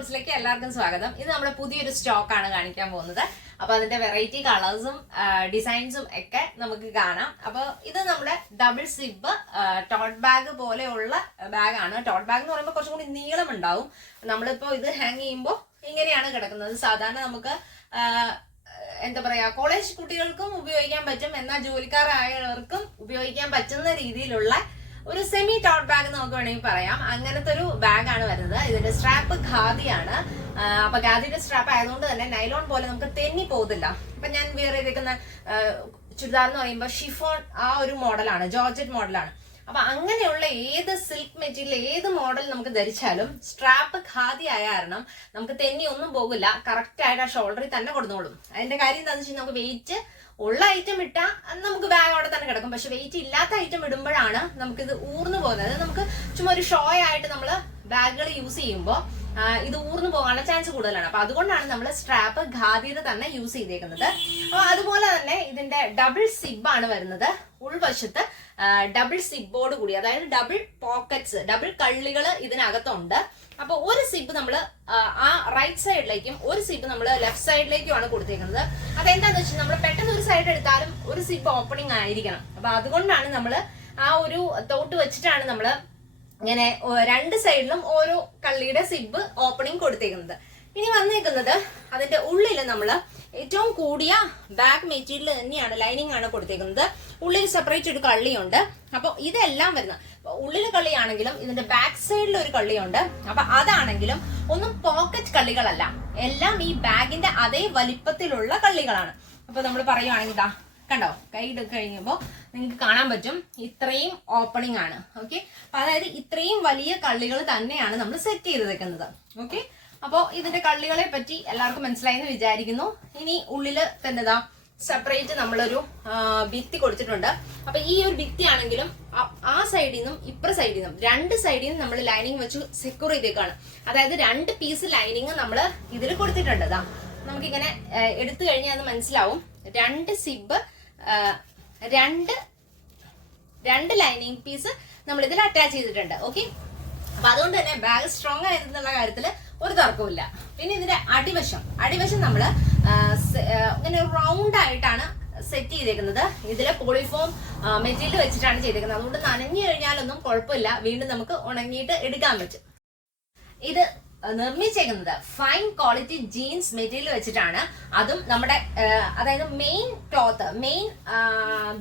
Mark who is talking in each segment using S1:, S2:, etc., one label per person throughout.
S1: സ്റ്റോൺസിലേക്ക് എല്ലാവർക്കും സ്വാഗതം. ഇത് നമ്മുടെ പുതിയൊരു സ്റ്റോക്ക് ആണ് കാണിക്കാൻ പോകുന്നത്. അപ്പൊ അതിന്റെ വെറൈറ്റി കളേഴ്സും ഡിസൈൻസും ഒക്കെ നമുക്ക് കാണാം. അപ്പൊ ഇത് നമ്മുടെ ഡബിൾ സിബ് ടോട്ട് ബാഗ് പോലെയുള്ള ബാഗാണ് ടോട്ട് ബാഗ് എന്ന് പറയുമ്പോൾ കുറച്ചും കൂടി നീളം ഉണ്ടാവും. നമ്മളിപ്പോ ഇത് ഹാങ് ചെയ്യുമ്പോൾ ഇങ്ങനെയാണ് കിടക്കുന്നത്. സാധാരണ നമുക്ക് എന്താ പറയാ കോളേജ് കുട്ടികൾക്കും ഉപയോഗിക്കാൻ പറ്റും. എന്നാൽ ജോലിക്കാരായവർക്കും ഉപയോഗിക്കാൻ പറ്റുന്ന രീതിയിലുള്ള ഒരു സെമി ടോട്ട് ബാഗ് നമുക്ക് വേണമെങ്കിൽ പറയാം. അങ്ങനത്തെ ഒരു ബാഗാണ് വരുന്നത്. ഇതിന്റെ സ്ട്രാപ്പ് ഖാദിയാണ്. അപ്പൊ ഖാദിയുടെ സ്ട്രാപ്പ് ആയതുകൊണ്ട് തന്നെ നൈലോൺ പോലെ നമുക്ക് തെന്നി പോകുന്നില്ല അപ്പൊ ഞാൻ വേറെ ചെയ്തേക്കുന്ന ചുരിദാർ എന്ന് പറയുമ്പോൾ ഷിഫോൺ ആ ഒരു മോഡലാണ് ജോർജറ്റ് മോഡലാണ് അപ്പൊ അങ്ങനെയുള്ള ഏത് സിൽക്ക് മെറ്റീരിയൽ ഏത് മോഡൽ നമുക്ക് ധരിച്ചാലും സ്ട്രാപ്പ് ഖാദി ആയ കാരണം നമുക്ക് തെന്നി ഒന്നും പോകില്ല. കറക്റ്റ് ആയിട്ട് ആ ഷോൾഡറിൽ തന്നെ കൊടുത്തോളും അതിന്റെ കാര്യം എന്താണെന്ന് വെച്ചാൽ നമുക്ക് വെയിറ്റ് ഉള്ള ഐറ്റം ഇട്ടാ നമുക്ക് ബാഗ് അവിടെ തന്നെ കിടക്കും. പക്ഷെ വെയിറ്റ് ഇല്ലാത്ത ഐറ്റം ഇടുമ്പോഴാണ് നമുക്കിത് ഊർന്നു പോകുന്നത്. നമുക്ക് ചുമ്മാ ഒരു ഷോ ആയിട്ട് നമ്മൾ ബാഗുകൾ യൂസ് ചെയ്യുമ്പോൾ ഇത് ഊർന്നു പോകാനുള്ള ചാൻസ് കൂടുതലാണ്. അപ്പൊ അതുകൊണ്ടാണ് നമ്മൾ സ്ട്രാപ്പ് ഖാദിയുടെ തന്നെ യൂസ് ചെയ്തേക്കുന്നത്. അപ്പൊ അതുപോലെ തന്നെ ഇതിന്റെ ഡബിൾ സിബ് ആണ് വരുന്നത് ഉൾവശത്ത്. ഡബിൾ സിബ് ബോർഡ് കൂടി അതായത് ഡബിൾ പോക്കറ്റ്സ് ഡബിൾ കള്ളികൾ ഇതിനകത്തുണ്ട്. അപ്പൊ ഒരു സിബ് നമ്മൾ ആ റൈറ്റ് സൈഡിലേക്കും ഒരു സിബ് നമ്മൾ ലെഫ്റ്റ് സൈഡിലേക്കുമാണ് കൊടുത്തേക്കുന്നത്. അതെന്താന്ന് വെച്ചാൽ നമ്മൾ പെട്ടെന്ന് ഒരു സൈഡ് എടുത്താലും ഒരു സിബ് ഓപ്പണിംഗ് ആയിരിക്കണം. അപ്പൊ അതുകൊണ്ടാണ് നമ്മൾ ആ ഒരു തോട്ട് വെച്ചിട്ടാണ് നമ്മൾ ഇങ്ങനെ രണ്ട് സൈഡിലും ഓരോ കള്ളിയുടെ സിബ് ഓപ്പണിംഗ് കൊടുത്തേക്കുന്നത്. ഇനി വന്നേക്കുന്നത് അതിന്റെ ഉള്ളിൽ നമ്മൾ ഏറ്റവും കൂടിയ ബാക്ക് മെറ്റീരിയൽ തന്നെയാണ് ലൈനിങ് ആണ് കൊടുത്തേക്കുന്നത്. ഉള്ളിൽ സെപ്പറേറ്റ് ഒരു കള്ളിയുണ്ട്. അപ്പോൾ ഇതെല്ലാം വരുന്ന ഉള്ളിൽ കള്ളിയാണെങ്കിലും ഇതിന്റെ ബാക്ക് സൈഡിൽ ഒരു കള്ളിയുണ്ട്. അപ്പൊ അതാണെങ്കിലും ഒന്നും പോക്കറ്റ് കള്ളികളല്ല. എല്ലാം ഈ ബാഗിന്റെ അതേ വലിപ്പത്തിലുള്ള കള്ളികളാണ്. അപ്പൊ നമ്മൾ പറയുവാണെങ്കിൽ ഇതാ കണ്ടോ? കൈ എടുത്ത് കഴിയുമ്പോൾ നിങ്ങൾക്ക് കാണാൻ പറ്റും ഇത്രയും ഓപ്പണിംഗ് ആണ്. ഓക്കെ അതായത് ഇത്രയും വലിയ കള്ളികൾ തന്നെയാണ് നമ്മൾ സെറ്റ് ചെയ്ത് വെക്കുന്നത്. ഓക്കെ അപ്പോൾ ഇതിന്റെ കള്ളികളെ പറ്റി എല്ലാവർക്കും മനസ്സിലായി എന്ന് വിചാരിക്കുന്നു. ഇനി ഉള്ളിൽ തന്നെ ഇതാ സെപ്പറേറ്റ് നമ്മളൊരു ഭിത്തി കൊടുത്തിട്ടുണ്ട്. അപ്പൊ ഈ ഒരു ഭിത്തി ആണെങ്കിലും ആ- സൈഡിൽ നിന്നും ഇപ്പുറ സൈഡിൽ നിന്നും രണ്ട് സൈഡിൽ നിന്നും നമ്മൾ ലൈനിങ് വെച്ച് സെക്യൂർ ചെയ്തേക്കാണ്. അതായത് രണ്ട് പീസ് ലൈനിങ് നമ്മൾ ഇതിൽ കൊടുത്തിട്ടുണ്ട് ഇതാ നമുക്കിങ്ങനെ എടുത്തു കഴിഞ്ഞാൽ അത് മനസ്സിലാവും. രണ്ട് സിബ് രണ്ട് രണ്ട് ലൈനിങ് പീസ് നമ്മൾ ഇതിൽ അറ്റാച്ച് ചെയ്തിട്ടുണ്ട്. ഓക്കെ അപ്പൊ അതുകൊണ്ട് തന്നെ ബാഗ് സ്ട്രോങ് ആയിരുന്നുള്ള കാര്യത്തിൽ ഒരു തർക്കവുമില്ല. പിന്നെ ഇതിന്റെ അടിവശം. അടിവശം നമ്മൾ ഇങ്ങനെ റൗണ്ട് ആയിട്ടാണ് സെറ്റ് ചെയ്തേക്കുന്നത്. ഇതിലെ പോളിഫോം മെറ്റീരിയൽ വെച്ചിട്ടാണ് ചെയ്തേക്കുന്നത്. അതുകൊണ്ട് നനഞ്ഞു കഴിഞ്ഞാലൊന്നും കുഴപ്പമില്ല. വീണ്ടും നമുക്ക് ഉണങ്ങിയിട്ട് എടുക്കാൻ പറ്റും. ഇത് നിർമ്മിച്ചേക്കുന്നത് ഫൈൻ ക്വാളിറ്റി ജീൻസ് മെറ്റീരിയൽ വെച്ചിട്ടാണ്. അതും നമ്മുടെ അതായത് മെയിൻ ക്ലോത്ത് മെയിൻ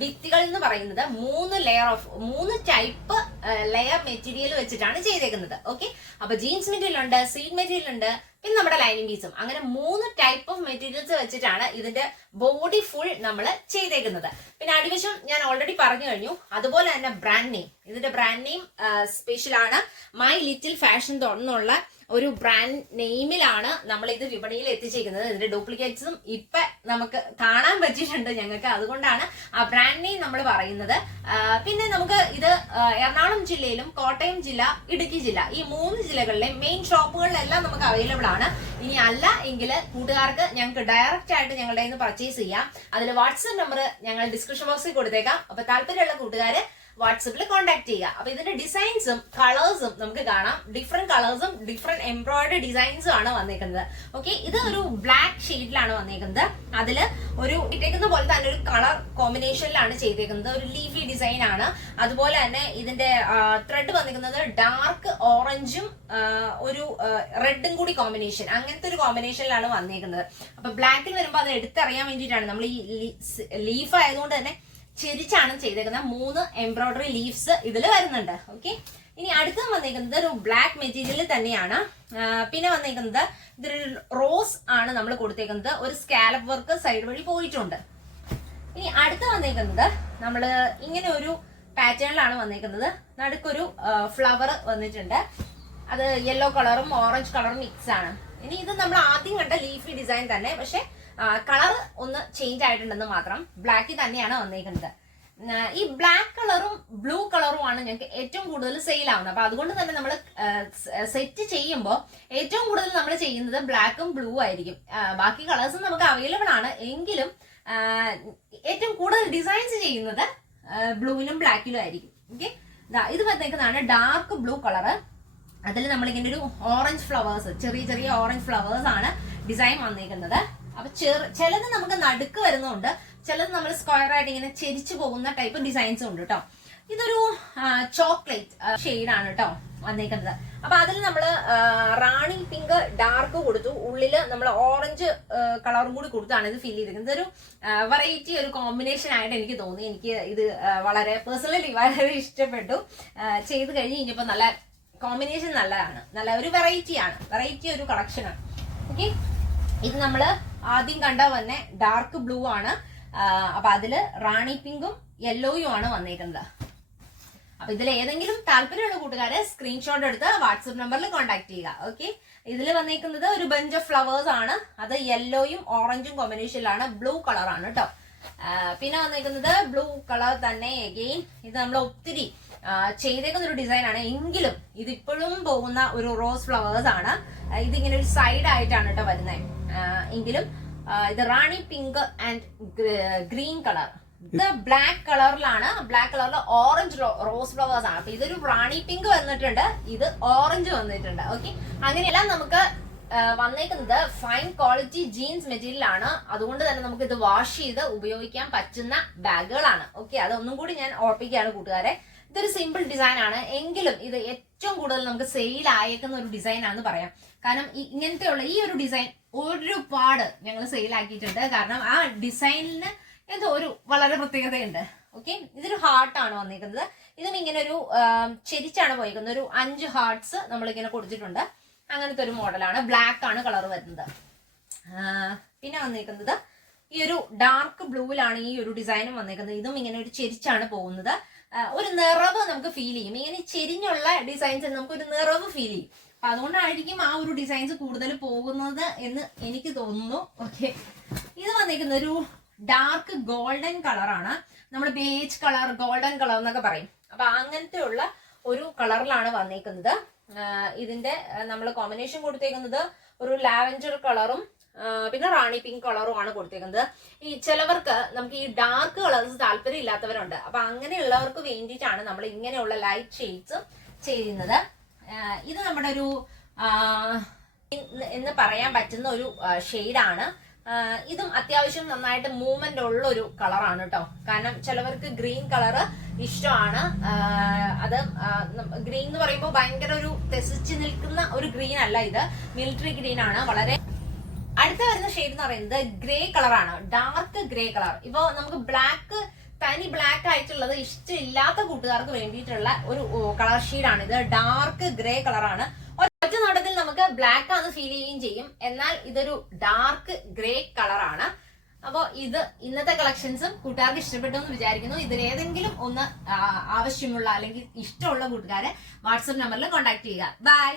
S1: ഭിത്തികൾ എന്ന് പറയുന്നത് മൂന്ന് ലെയർ ഓഫ് മൂന്ന് ടൈപ്പ് ലെയർ മെറ്റീരിയൽ വെച്ചിട്ടാണ് ചെയ്തേക്കുന്നത്. ഓക്കെ അപ്പൊ ജീൻസ് മെറ്റീരിയൽ ഉണ്ട് സീഡ് മെറ്റീരിയൽ ഉണ്ട് പിന്നെ നമ്മുടെ ലൈനിങ് പീസും അങ്ങനെ മൂന്ന് ടൈപ്പ് ഓഫ് മെറ്റീരിയൽസ് വെച്ചിട്ടാണ് ഇതിന്റെ ബോഡി ഫുൾ നമ്മൾ ചെയ്തേക്കുന്നത്. പിന്നെ അടിവശം ഞാൻ ഓൾറെഡി പറഞ്ഞു കഴിഞ്ഞു. അതുപോലെ തന്നെ ബ്രാൻഡ് നെയിം ഇതിന്റെ ബ്രാൻഡ് നെയിം സ്പെഷ്യൽ ആണ്. മൈ ലിറ്റിൽ ഫാഷൻ എന്നുള്ള ഒരു ബ്രാൻഡ് നെയിമിലാണ് നമ്മൾ ഇത് വിപണിയിൽ എത്തിച്ചേക്കുന്നത്. ഇതിന്റെ ഡ്യൂപ്ലിക്കേറ്റ്സും ഇപ്പൊ നമുക്ക് കാണാൻ പറ്റിയിട്ടുണ്ട് ഞങ്ങൾക്ക്. അതുകൊണ്ടാണ് ആ ബ്രാൻഡ് നെയിം നമ്മൾ പറയുന്നത്. പിന്നെ നമുക്ക് ഇത് എറണാകുളം ജില്ലയിലും കോട്ടയം ജില്ല ഇടുക്കി ജില്ല ഈ മൂന്ന് ജില്ലകളിലെ മെയിൻ ഷോപ്പുകളിലെല്ലാം നമുക്ക് അവൈലബിൾ ആണ്. ഇനി അല്ല എങ്കിൽ കൂട്ടുകാർക്ക് ഞങ്ങൾക്ക് ഡയറക്റ്റ് ആയിട്ട് ഞങ്ങളുടെ നിന്ന് പർച്ചേസ് ചെയ്യാം. അതിൽ വാട്സപ്പ് നമ്പർ ഞങ്ങൾ ഡിസ്ക്രിപ്ഷൻ ബോക്സിൽ കൊടുത്തേക്കാം. അപ്പൊ താല്പര്യമുള്ള കൂട്ടുകാർ വാട്സപ്പിൽ കോൺടാക്ട് ചെയ്യുക. അപ്പൊ ഇതിന്റെ ഡിസൈൻസും കളേഴ്സും നമുക്ക് കാണാം. ഡിഫറെന്റ് കളേഴ്സും ഡിഫറെന്റ് എംബ്രോയിഡറി ഡിസൈൻസും ആണ് വന്നേക്കുന്നത്. ഓക്കെ ഇത് ഒരു ബ്ലാക്ക് ഷെയ്ഡിലാണ് വന്നേക്കുന്നത്. അതിൽ ഒരു ഇട്ടേക്കുന്ന പോലെ തന്നെ ഒരു കളർ കോമ്പിനേഷനിലാണ് ചെയ്തേക്കുന്നത്. ഒരു ലീഫി ഡിസൈൻ ആണ്. അതുപോലെ തന്നെ ഇതിന്റെ ത്രെഡ് വന്നിരിക്കുന്നത് ഡാർക്ക് ഓറഞ്ചും ഒരു റെഡും കൂടി കോമ്പിനേഷൻ അങ്ങനത്തെ ഒരു കോമ്പിനേഷനിലാണ് വന്നേക്കുന്നത്. അപ്പൊ ബ്ലാക്കിൽ വരുമ്പോൾ അത് എടുത്തറിയാൻ വേണ്ടിയിട്ടാണ് നമ്മൾ ഈ ലീഫ് ആയതുകൊണ്ട് തന്നെ ചെരിച്ചാണ് ചെയ്തേക്കുന്നത്. മൂന്ന് എംബ്രോയിഡറി ലീവ്സ് ഇതിൽ വരുന്നുണ്ട്. ഓക്കെ ഇനി അടുത്ത വന്നേക്കുന്നത് ഒരു ബ്ലാക്ക് മെറ്റീരിയൽ തന്നെയാണ്. പിന്നെ വന്നേക്കുന്നത് ഇതൊരു റോസ് ആണ് നമ്മൾ കൊടുത്തേക്കുന്നത്. ഒരു സ്കാലപ്പ് വർക്ക് സൈഡ് വഴി പോയിട്ടുണ്ട്. ഇനി അടുത്ത വന്നേക്കുന്നത് നമ്മൾ ഇങ്ങനെ ഒരു പാറ്റേണിലാണ് വന്നേക്കുന്നത്. നടുക്കൊരു ഫ്ലവർ വന്നിട്ടുണ്ട്. അത് യെല്ലോ കളറും ഓറഞ്ച് കളറും മിക്സ് ആണ്. ഇനി ഇത് നമ്മൾ ആദ്യം കണ്ട ലീഫി ഡിസൈൻ തന്നെ. പക്ഷെ കളർ ഒന്ന് ചേഞ്ച് ആയിട്ടുണ്ടെന്ന് മാത്രം ബ്ലാക്കിൽ തന്നെയാണ് വന്നേക്കുന്നത്. ഈ ബ്ലാക്ക് കളറും ബ്ലൂ കളറും ആണ് ഞങ്ങൾക്ക് ഏറ്റവും കൂടുതൽ സെയിൽ ആവുന്നത്. അപ്പൊ അതുകൊണ്ട് തന്നെ നമ്മൾ സെറ്റ് ചെയ്യുമ്പോൾ ഏറ്റവും കൂടുതൽ നമ്മൾ ചെയ്യുന്നത് ബ്ലാക്കും ബ്ലൂ ആയിരിക്കും. ബാക്കി കളേഴ്സും നമുക്ക് അവൈലബിൾ ആണ്. എങ്കിലും ഏറ്റവും കൂടുതൽ ഡിസൈൻസ് ചെയ്യുന്നത് ബ്ലൂവിനും ബ്ലാക്കിലും ആയിരിക്കും. ഓക്കെ ഇത് വന്നേക്കുന്നതാണ് ഡാർക്ക് ബ്ലൂ കളറ് അതിൽ നമ്മളിങ്ങനെ ഒരു ഓറഞ്ച് ഫ്ലവേഴ്സ് ചെറിയ ചെറിയ ഓറഞ്ച് ഫ്ലവേഴ്സ് ആണ് ഡിസൈൻ വന്നിരിക്കുന്നത് അപ്പൊ ചെറു ചിലത് നമുക്ക് നടുക്ക് വരുന്നുണ്ട് ചിലത് നമ്മൾ സ്ക്വയർ ആയിട്ട് ഇങ്ങനെ ചെരിച്ചു പോകുന്ന ടൈപ്പ് ഡിസൈൻസും ഉണ്ട് കേട്ടോ ഇതൊരു ചോക്ലേറ്റ് ആണ് കേട്ടോ വന്നേക്കുന്നത്. അപ്പൊ അതിൽ നമ്മൾ റാണി പിങ്ക് ഡാർക്ക് കൊടുത്തു. ഉള്ളിൽ നമ്മൾ ഓറഞ്ച് കളറും കൂടി കൊടുത്താണ് ഇത് ഫീൽ ചെയ്തിരിക്കുന്നത്. ഇതൊരു വെറൈറ്റി ഒരു കോമ്പിനേഷൻ ആയിട്ട് എനിക്ക് തോന്നി. എനിക്ക് ഇത് വളരെ പേഴ്സണലി വളരെ ഇഷ്ടപ്പെട്ടു. ചെയ്ത് കഴിഞ്ഞ് കഴിഞ്ഞപ്പോൾ നല്ല കോമ്പിനേഷൻ നല്ലതാണ്. നല്ല ഒരു വെറൈറ്റി ആണ്. വെറൈറ്റി ഒരു കളക്ഷനാണ് ഓക്കെ ഇത് നമ്മൾ ആദ്യം കണ്ട തന്നെ ഡാർക്ക് ബ്ലൂ ആണ്. അപ്പൊ അതിൽ റാണി പിങ്കും യെല്ലോയും ആണ് വന്നേക്കുന്നത്. അപ്പൊ ഇതിൽ ഏതെങ്കിലും താല്പര്യമുള്ള കൂട്ടുകാരെ സ്ക്രീൻഷോട്ട് എടുത്ത് വാട്സപ്പ് നമ്പറിൽ കോൺടാക്ട് ചെയ്യുക. ഓക്കെ ഇതിൽ വന്നേക്കുന്നത് ഒരു ബഞ്ച് ഓഫ് ഫ്ലവേഴ്സ് ആണ്. അത് യെല്ലോയും ഓറഞ്ചും കോമ്പിനേഷനിലാണ് ബ്ലൂ കളറാണ് കേട്ടോ പിന്നെ വന്നേക്കുന്നത് ബ്ലൂ കളർ തന്നെ എഗെയിൻ ഇത് നമ്മൾ ഒത്തിരി ചെയ്തേക്കുന്ന ഒരു ഡിസൈൻ ആണ് എങ്കിലും ഇത് ഇപ്പോഴും പോകുന്ന ഒരു റോസ് ഫ്ലവേഴ്സ് ആണ്. ഇതിങ്ങനെ ഒരു സൈഡ് ആയിട്ടാണ് കേട്ടോ വരുന്നത് എങ്കിലും ഇത് rani pink and green colour. ഇത് ബ്ലാക്ക് കളറിലാണ്. ബ്ലാക്ക് കളറിൽ ഓറഞ്ച് റോസ് ഫ്ലവേഴ്സ് ആണ്. അപ്പൊ ഇതൊരു റാണി പിങ്ക് വന്നിട്ടുണ്ട്. ഇത് ഓറഞ്ച് വന്നിട്ടുണ്ട്. ഓക്കെ? അങ്ങനെയെല്ലാം നമുക്ക് വന്നേക്കുന്നത് ഫൈൻ ക്വാളിറ്റി ജീൻസ് മെറ്റീരിയൽ ആണ്. അതുകൊണ്ട് തന്നെ നമുക്ക് ഇത് വാഷ് ചെയ്ത് ഉപയോഗിക്കാൻ പറ്റുന്ന ബാഗുകളാണ്. ഓക്കെ? അതൊന്നും കൂടി ഞാൻ ഓർപ്പിക്കുകയാണ് കൂട്ടുകാരെ. ഇതൊരു സിമ്പിൾ ഡിസൈൻ ആണ്. എങ്കിലും ഇത് ഏറ്റവും കൂടുതൽ നമുക്ക് സെയിൽ ആയേക്കുന്ന ഒരു ഡിസൈൻ ആണെന്ന് പറയാം. കാരണം ഇങ്ങനത്തെ ഉള്ള ഈ ഒരു ഡിസൈൻ ഒരുപാട് ഞങ്ങൾ സെയിൽ ആക്കിയിട്ടുണ്ട്. കാരണം ആ ഡിസൈനിന് എന്തോ ഒരു വളരെ പ്രത്യേകതയുണ്ട്. ഓക്കെ ഇതൊരു ഹാർട്ടാണ് വന്നിരിക്കുന്നത് ഇതും ഇങ്ങനെ ഒരു ചെരിച്ചാണ് പോയിരിക്കുന്നത് ഒരു അഞ്ച് ഹാർട്ട്സ് നമ്മളിങ്ങനെ കൊടുത്തിട്ടുണ്ട്. അങ്ങനത്തെ ഒരു മോഡലാണ് ബ്ലാക്ക് ആണ് കളർ വരുന്നത്. പിന്നെ വന്നിരിക്കുന്നത് ഈ ഒരു ഡാർക്ക് ബ്ലൂവിലാണ് ഈ ഒരു ഡിസൈനും വന്നിരിക്കുന്നത് ഇതും ഇങ്ങനെ ഒരു ചെരിച്ചാണ് പോകുന്നത്. ഒരു നിറവ് നമുക്ക് ഫീൽ ചെയ്യും. ഇങ്ങനെ ചെരിഞ്ഞുള്ള ഡിസൈൻസ് നമുക്ക് ഒരു നിറവ് ഫീൽ ചെയ്യും. അപ്പൊ അതുകൊണ്ടായിരിക്കും ആ ഒരു ഡിസൈൻസ് കൂടുതൽ പോകുന്നത് എന്ന് എനിക്ക് തോന്നുന്നു. ഓക്കെ ഇത് വന്നിരിക്കുന്ന ഒരു ഡാർക്ക് ഗോൾഡൻ കളറാണ് നമ്മൾ ബേജ് കളർ ഗോൾഡൻ കളർ എന്നൊക്കെ പറയും. അപ്പൊ അങ്ങനത്തെ ഉള്ള ഒരു കളറിലാണ് വന്നിരിക്കുന്നത്. ഇതിന്റെ നമ്മൾ കോമ്പിനേഷൻ കൊടുത്തേക്കുന്നത് ഒരു ലാവൻഡർ കളറും പിന്നെ റാണി പിങ്ക് കളറും ആണ് കൊടുത്തേക്കുന്നത്. ഈ ചിലവർക്ക് നമുക്ക് ഈ ഡാർക്ക് കളേഴ്സ് താല്പര്യം ഇല്ലാത്തവരുണ്ട് അപ്പൊ അങ്ങനെയുള്ളവർക്ക് വേണ്ടിയിട്ടാണ് നമ്മൾ ഇങ്ങനെയുള്ള ലൈറ്റ് ഷെയ്ഡ്സ് ചെയ്യുന്നത്. ഇത് നമ്മുടെ ഒരു എന്ന് പറയാൻ പറ്റുന്ന ഒരു ഷെയ്ഡാണ് ഇതും അത്യാവശ്യം നന്നായിട്ട് മൂവ്മെന്റ് ഉള്ള ഒരു കളറാണ് കേട്ടോ കാരണം ചിലവർക്ക് ഗ്രീൻ കളറ് ഇഷ്ടമാണ്. അത് ഗ്രീൻ എന്ന് പറയുമ്പോൾ ഭയങ്കര ഒരു തെസിച്ച് നിൽക്കുന്ന ഒരു ഗ്രീൻ അല്ല ഇത്. മിലിറ്ററി ഗ്രീൻ ആണ്. വളരെ അടുത്ത വരുന്ന ഷെയ്ഡ് എന്ന് പറയുന്നത് ഗ്രേ കളറാണ് ഡാർക്ക് ഗ്രേ കളർ ഇപ്പൊ നമുക്ക് ബ്ലാക്ക് തനി ബ്ലാക്ക് ആയിട്ടുള്ളത് ഇഷ്ടമില്ലാത്ത കൂട്ടുകാർക്ക് വേണ്ടിയിട്ടുള്ള ഒരു കളർ ഷെയ്ഡാണ് ഇത് ഡാർക്ക് ഗ്രേ കളറാണ് ഒറ്റ നോട്ടത്തിൽ നമുക്ക് ബ്ലാക്ക് ആണെന്ന് ഫീൽ ചെയ്യുകയും ചെയ്യും. എന്നാൽ ഇതൊരു ഡാർക്ക് ഗ്രേ കളറാണ് അപ്പോൾ ഇത് ഇന്നത്തെ കളക്ഷൻസും കൂട്ടുകാർക്ക് ഇഷ്ടപ്പെട്ടു എന്ന് വിചാരിക്കുന്നു. ഇതിൽ ഏതെങ്കിലും ഒന്ന് ആവശ്യമുള്ള അല്ലെങ്കിൽ ഇഷ്ടമുള്ള കൂട്ടുകാരെ വാട്സപ്പ് നമ്പറിൽ കോൺടാക്ട് ചെയ്യുക. ബൈ